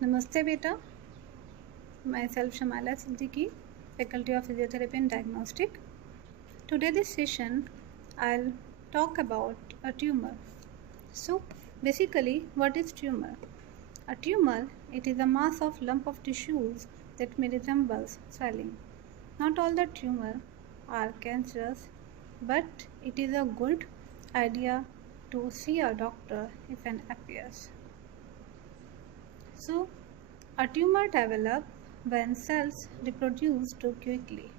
Namaste beta, myself Shamala Siddiqui, Faculty of Physiotherapy and Diagnostic. Today this session I'll talk about a tumor. So basically what is tumor? A tumor, it is a mass of lump of tissues that may resemble swelling. Not all the tumor are cancerous, but it is a good idea to see a doctor if an appears. So, a tumor develops when cells reproduce too quickly.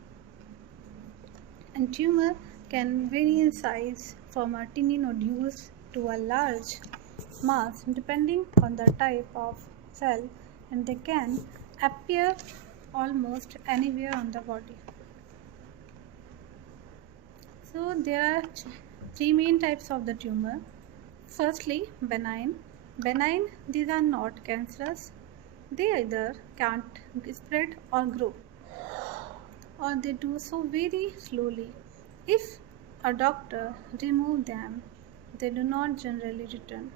And tumor can vary in size from a tiny nodules to a large mass depending on the type of cell, and they can appear almost anywhere on the body. So there are three main types of the tumor. Firstly, benign. Benign, these are not cancerous. They either can't spread or grow, or they do so very slowly. If a doctor remove them, they do not generally return.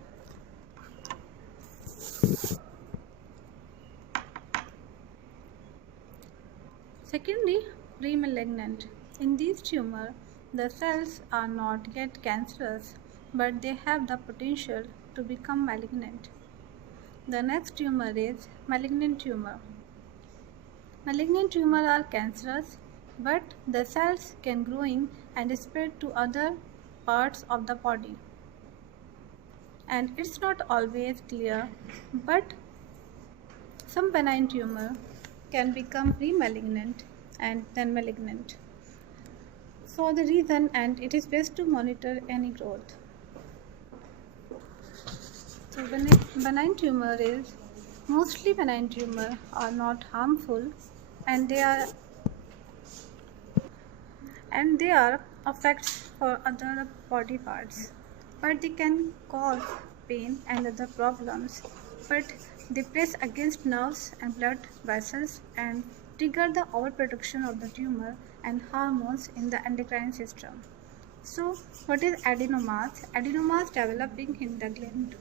Secondly, pre-malignant. In these tumors, the cells are not yet cancerous, but they have the potential to become malignant. The next tumor is malignant tumor. Malignant tumors are cancerous, but the cells can grow and spread to other parts of the body. And it's not always clear, but some benign tumor can become pre-malignant and then malignant. So the reason, and it is best to monitor any growth. So benign tumor is mostly benign tumor are not harmful, and they are effects for other body parts, but they can cause pain and other problems. But they press against nerves and blood vessels and trigger the overproduction of the tumor and hormones in the endocrine system. So, what is adenomas? Adenomas developing in the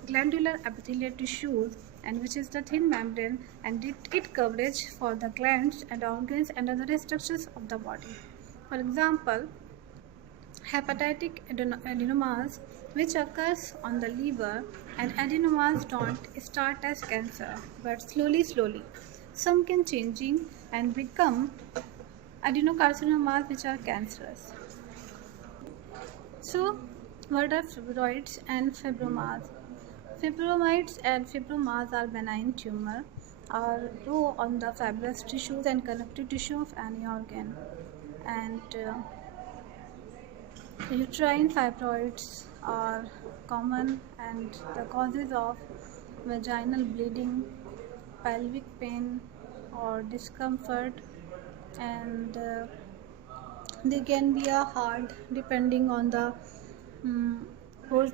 glandular epithelial tissues, and which is the thin membrane, and it coverage for the glands and organs and other structures of the body. For example, hepatic adenomas, which occurs on the liver, and adenomas don't start as cancer, but slowly, some can changing and become adenocarcinomas, which are cancerous. So, what are fibroids and fibromas? Fibroids and fibromas are benign tumor or grow on the fibrous tissues and connective tissue of any organ. And uterine fibroids are common, and the causes of vaginal bleeding, pelvic pain or discomfort, and they can be hard depending on the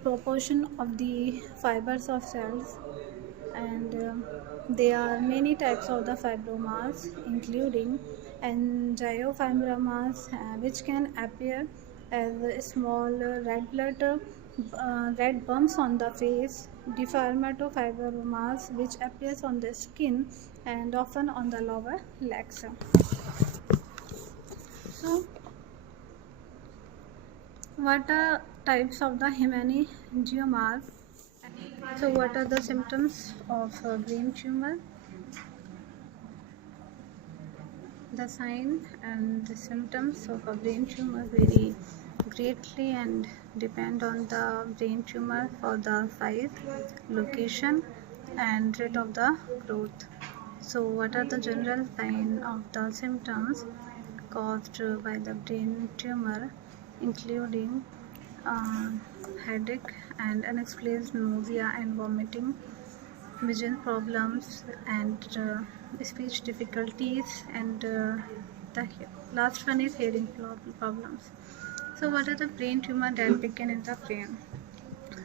proportion of the fibers of cells. And there are many types of the fibromas, including angiofibromas, which can appear as small red bumps on the face, deformatofibromas, which appears on the skin and often on the lower legs. So, what are types of the hemangiomas? So, what are the symptoms of brain tumor? The sign and the symptoms of a brain tumor vary greatly and depend on the brain tumor for the size, location, and rate of the growth. So, what are the general signs of the symptoms caused by the brain tumor, including headache and unexplained nausea and vomiting, vision problems, and speech difficulties, and the last one is hearing problems. So, what are the brain tumor that begin in the brain?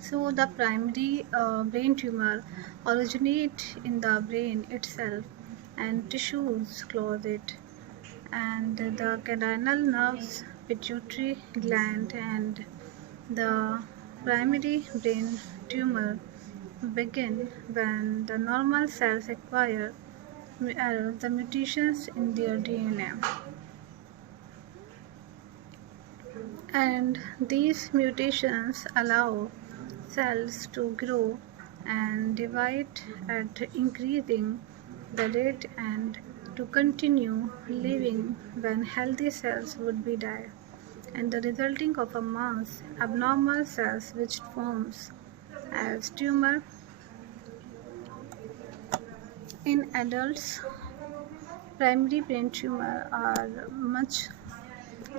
So, the primary brain tumor originate in the brain itself, and tissues close it, and the cranial nerves, pituitary gland, and the primary brain tumor begin when the normal cells acquire the mutations in their DNA. And these mutations allow cells to grow and divide at increasing the rate and to continue living when healthy cells would be dead, and the resulting of a mass abnormal cells which forms as tumor. In adults, primary brain tumor are much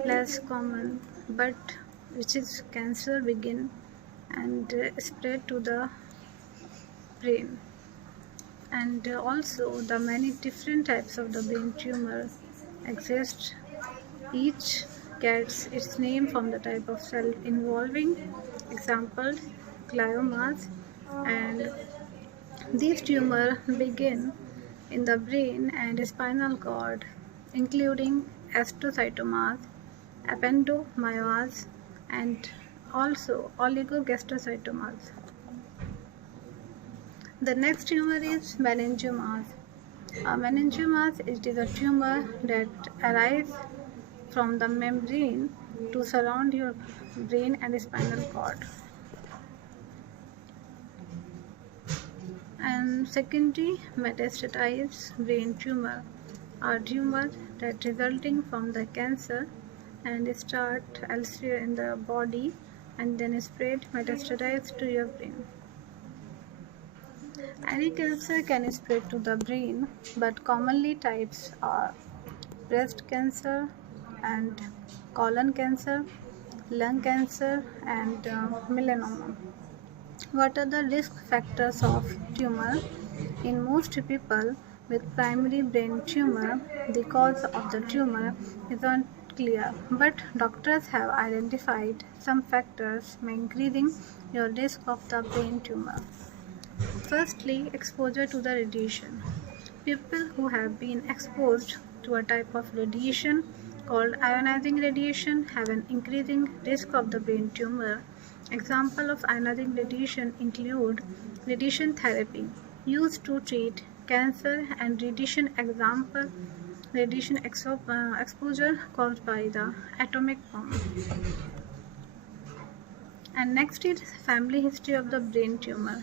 less common, but which is cancer begin and spread to the brain. And also the many different types of the brain tumor exist. Each gets its name from the type of cell involving. Example, gliomas. And these tumors begin in the brain and spinal cord, including astrocytomas, appendomyomas, and also oligogastricytomas. The next tumor is meningiomas. Meningiomas is a tumor that arises from the membrane to surround your brain and spinal cord. And secondary metastatized brain tumor are tumors that resulting from the cancer and start elsewhere in the body and then spread metastasize to your brain. Any cancer can spread to the brain, but commonly types are breast cancer and colon cancer, lung cancer, and melanoma. What are the risk factors of tumor? In most people with primary brain tumor, the cause of the tumor is not clear, but doctors have identified some factors may increasing your risk of the brain tumor. Firstly, exposure to the radiation. People who have been exposed to a type of radiation called ionizing radiation have an increasing risk of the brain tumor. Examples of ionizing radiation include radiation therapy used to treat cancer and radiation exposure caused by the atomic bomb. And next is family history of the brain tumor.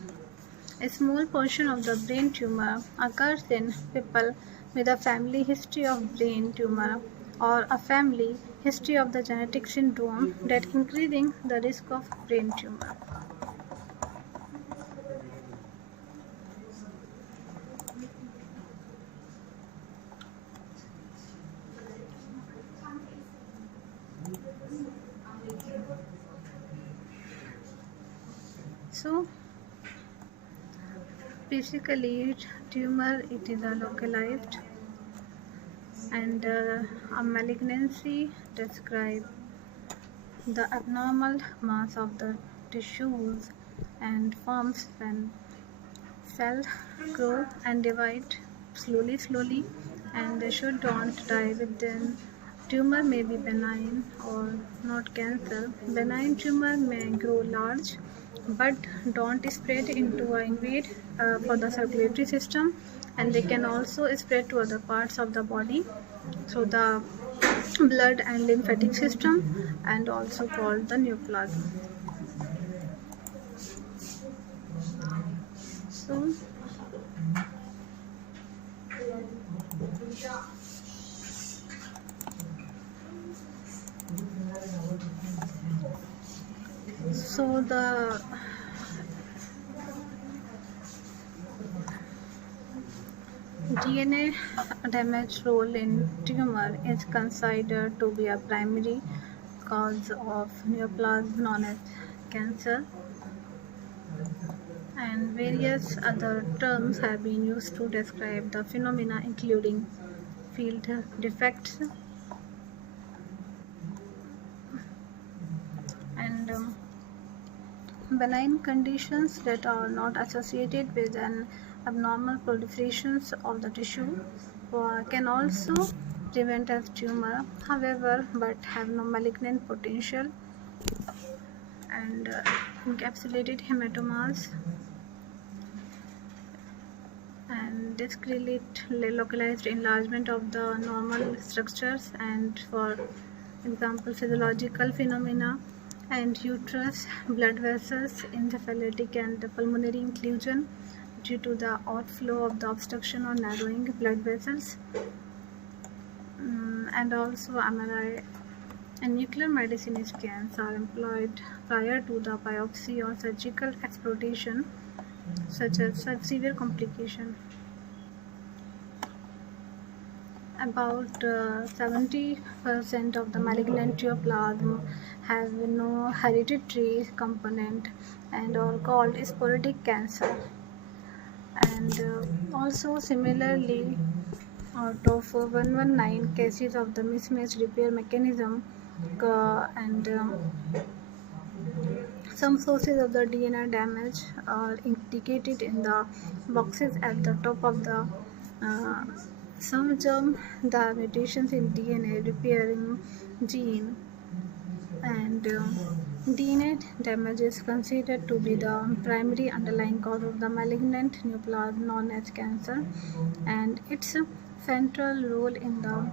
A small portion of the brain tumor occurs in people with a family history of brain tumor or a family history of the genetic syndrome that increasing the risk of brain tumor. So basically tumor it is a localized and a malignancy describe the abnormal mass of the tissues and forms when cells grow and divide slowly and they should don't die within. Tumor may be benign or not cancer. Benign tumor may grow large but don't spread into or invade for the circulatory system, and they can also spread to other parts of the body, so the blood and lymphatic system, and also called the neoplasm. So the DNA damage role in tumor is considered to be a primary cause of neoplasm known as cancer, and various other terms have been used to describe the phenomena including field defects and benign conditions that are not associated with an abnormal proliferations of the tissue can also present as tumor, however, but have no malignant potential, and encapsulated hematomas and discrete localized enlargement of the normal structures, and for example physiological phenomena and uterus, blood vessels, encephalitic and pulmonary inclusion due to the outflow of the obstruction or narrowing blood vessels, and also MRI and nuclear medicine scans are employed prior to the biopsy or surgical exploitation, such as severe complication. About 70% of the malignant neoplasm have no hereditary component and are called sporadic cancer. And also similarly, out of 119 cases of the mismatched repair mechanism, and some sources of the DNA damage are indicated in the boxes at the top of the uh, some germ, the mutations in DNA repairing gene, and DNA damage is considered to be the primary underlying cause of the malignant neoplasm known as cancer, and its central role in the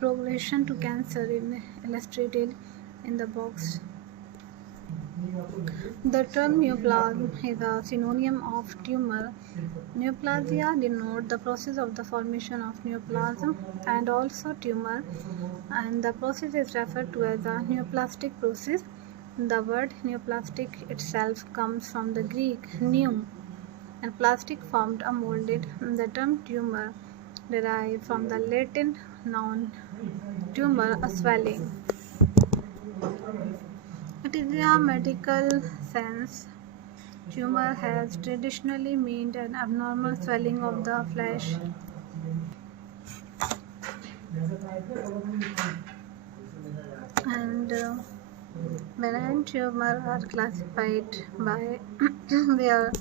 progression to cancer is illustrated in the box. The term neoplasm is a synonym of tumor. Neoplasia denote the process of the formation of neoplasm and also tumor, and the process is referred to as a neoplastic process. The word neoplastic itself comes from the Greek neu, and plastic formed or molded. The term tumor derived from the Latin noun tumor, a swelling. It is a medical sense. Tumor has traditionally meant an abnormal swelling of the flesh. And benign tumors are classified by where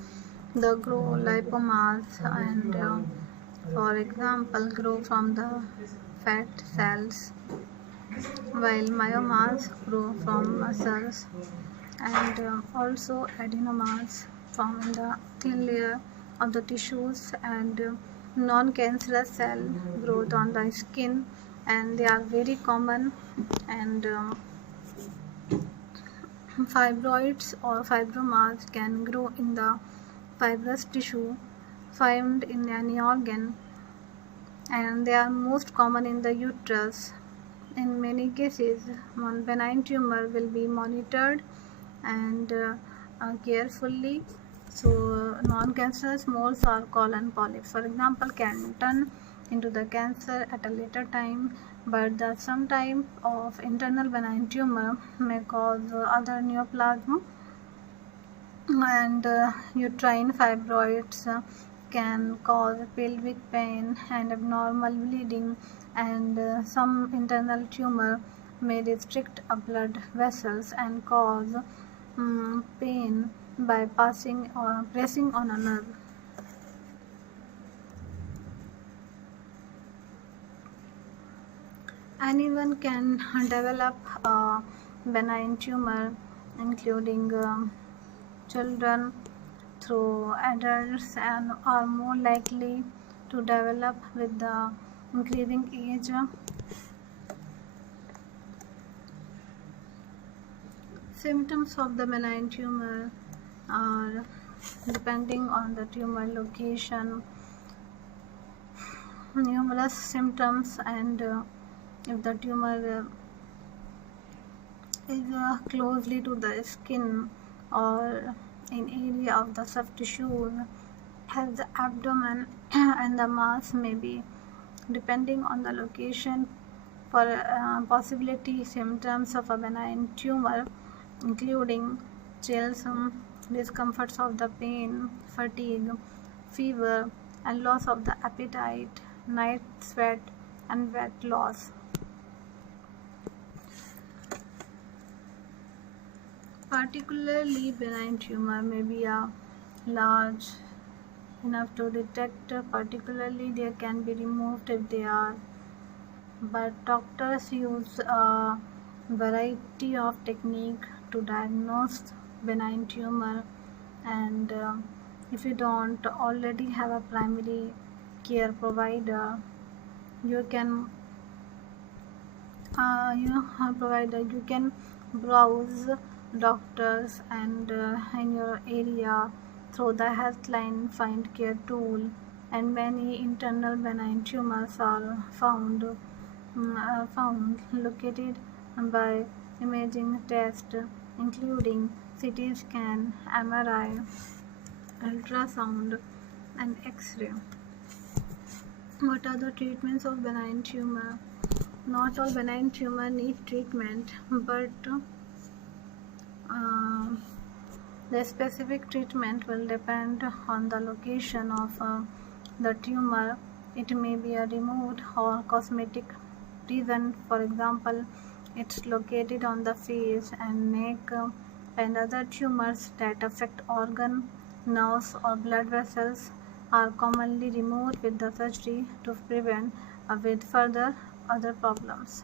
the grow lipomas and for example grow from the fat cells, while myomas grow from muscles, and also adenomas form in the thin layer of the tissues, and non-cancerous cell growth on the skin, and they are very common. And fibroids or fibromas can grow in the fibrous tissue found in any organ, and they are most common in the uterus. In many cases, one benign tumor will be monitored and carefully. So, non-cancerous moles or colon polyps, for example, can turn into the cancer at a later time, but some type of internal benign tumor may cause other neoplasm, and uterine fibroids can cause pelvic pain and abnormal bleeding, and some internal tumor may restrict blood vessels and cause pain by passing or pressing on a nerve. Anyone can develop a benign tumor, including children, through adults, and are more likely to develop with the increasing age. Symptoms of the benign tumor are depending on the tumor location, numerous symptoms, and if the tumor is closely to the skin or in area of the soft tissue, has the abdomen and the mass may be depending on the location. For possibility symptoms of a benign tumor, including chills, discomforts of the pain, fatigue, fever, and loss of the appetite, night sweat, and weight loss. Particularly benign tumor may be a large enough to detect, particularly they can be removed if they are, but doctors use a variety of technique to diagnose benign tumor, and If you don't already have a primary care provider, you can you can browse doctors and in your area through the Healthline Find Care tool, and many internal benign tumors are found located by imaging tests including CT scan, MRI, ultrasound, and X-ray. What are the treatments of benign tumor? Not all benign tumor need treatment, but uh, the specific treatment will depend on the location of the tumor. It may be a removed or cosmetic reason. For example, it's located on the face and neck, and other tumors that affect organ, nerves, or blood vessels are commonly removed with the surgery to prevent with further other problems.